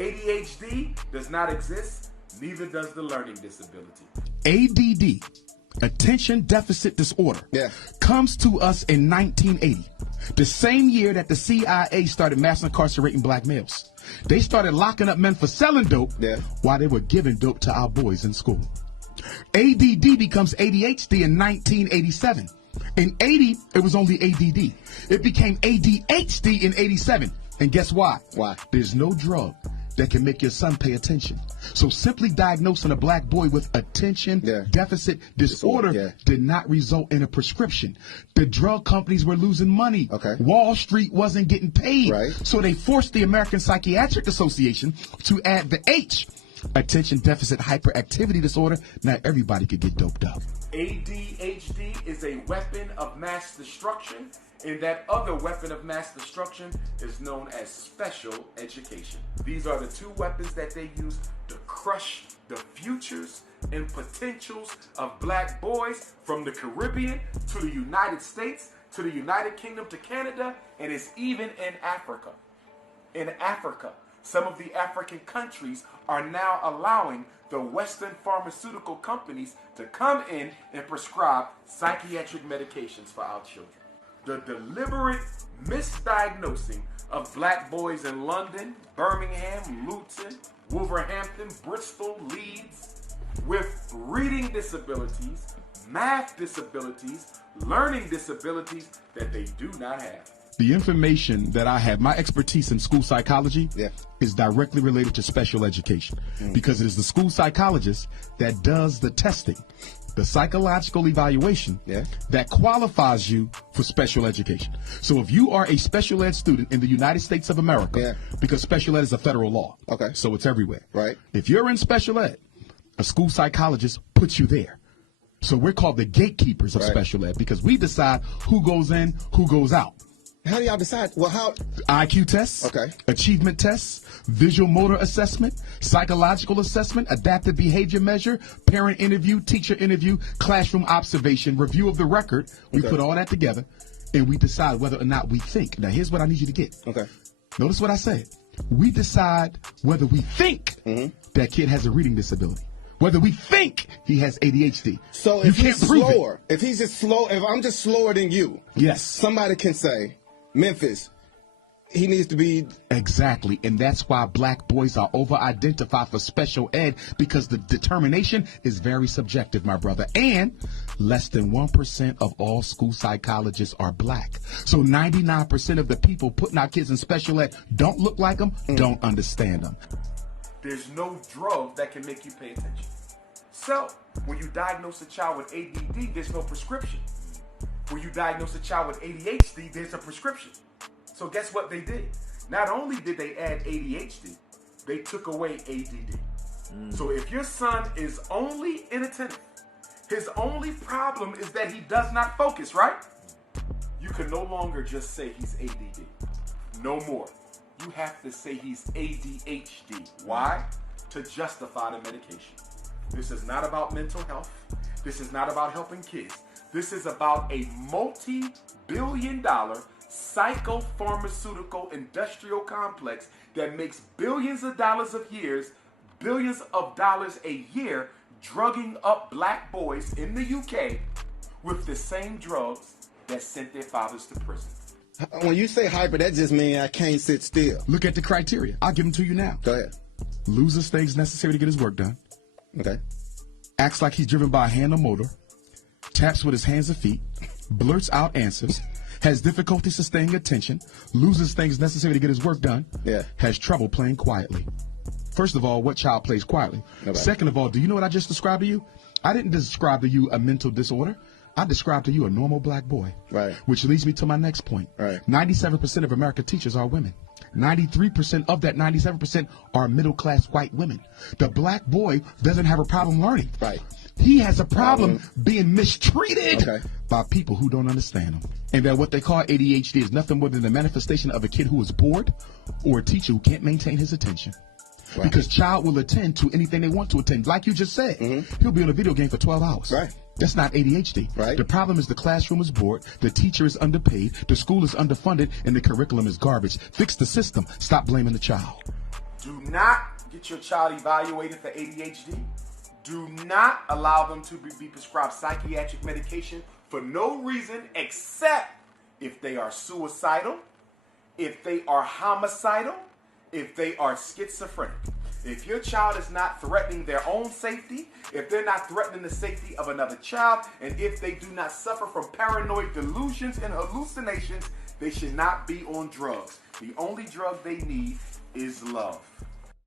ADHD does not exist, neither does the learning disability. ADD, attention deficit disorder, comes to us in 1980, the same year that the CIA started mass incarcerating black males. They started locking up men for selling dope while they were giving dope to our boys in school. ADD becomes ADHD in 1987. In 80, it was only ADD. It became ADHD in 87. And guess why? Why? There's no drug that can make your son pay attention. So simply diagnosing a black boy with attention deficit disorder did not result in a prescription. The drug companies were losing money. Wall Street wasn't getting paid. So they forced the American Psychiatric Association to add the H, attention deficit hyperactivity disorder. Now everybody could get doped up. ADHD is a weapon of mass destruction, and that other weapon of mass destruction is known as special education. These are the two weapons that they use to crush the futures and potentials of black boys from the Caribbean to the United States, to the United Kingdom, to Canada, and it's even in Africa. In Africa, some of the African countries are now allowing the Western pharmaceutical companies to come in and prescribe psychiatric medications for our children. The deliberate misdiagnosing of black boys in London, Birmingham, Luton, Wolverhampton, Bristol, Leeds, with reading disabilities, math disabilities, learning disabilities that they do not have. The information that I have, my expertise in school psychology is directly related to special education because it is the school psychologist that does the testing, the psychological evaluation that qualifies you for special education. So if you are a special ed student in the United States of America, because special ed is a federal law, so it's everywhere. If you're in special ed, a school psychologist puts you there. So we're called the gatekeepers of special ed because we decide who goes in, who goes out. How do y'all decide? Well, how? IQ tests, achievement tests, visual motor assessment, psychological assessment, adaptive behavior measure, parent interview, teacher interview, classroom observation, review of the record. We put all that together and we decide whether or not we think. Now, here's what I need you to get. Notice what I said. We decide whether we think that kid has a reading disability. Whether we think he has ADHD. So if he's slower, if he's just slow, if I'm just slower than you, somebody can say, Memphis, he needs to be... Exactly, and that's why black boys are over-identified for special ed because the determination is very subjective, my brother. And less than 1% of all school psychologists are black. So 99% of the people putting our kids in special ed don't look like them, don't understand them. There's no drug that can make you pay attention. So, when you diagnose a child with ADD, there's no prescription. When you diagnose a child with ADHD, there's a prescription. So guess what they did? Not only did they add ADHD, they took away ADD. So if your son is only inattentive, his only problem is that he does not focus, right? You can no longer just say he's ADD. No more. You have to say he's ADHD. Why? To justify the medication. This is not about mental health. This is not about helping kids. This is about a multi-billion-dollar psychopharmaceutical industrial complex that makes billions of dollars a year drugging up black boys in the UK with the same drugs that sent their fathers to prison. When you say hyper, that just means I can't sit still. Look at the criteria. I'll give them to you now. Go ahead. Loses things necessary to get his work done. Acts like he's driven by a hand or motor. Taps with his hands or feet, blurts out answers, has difficulty sustaining attention, loses things necessary to get his work done, has trouble playing quietly. First of all, what child plays quietly? Second of all, do you know what I just described to you? I didn't describe to you a mental disorder. I described to you a normal black boy. Which leads me to my next point. 97% of American teachers are women. 93% of that 97% are middle-class white women. The black boy doesn't have a problem learning. He has a problem being mistreated by people who don't understand him. And that what they call ADHD is nothing more than the manifestation of a kid who is bored or a teacher who can't maintain his attention. Because child will attend to anything they want to attend. Like you just said, he'll be on a video game for 12 hours. That's not ADHD. The problem is the classroom is bored, the teacher is underpaid, the school is underfunded, and the curriculum is garbage. Fix the system. Stop blaming the child. Do not get your child evaluated for ADHD. Do not allow them to be prescribed psychiatric medication for no reason except if they are suicidal, if they are homicidal, if they are schizophrenic. If your child is not threatening their own safety, if they're not threatening the safety of another child, and if they do not suffer from paranoid delusions and hallucinations, they should not be on drugs. The only drug they need is love.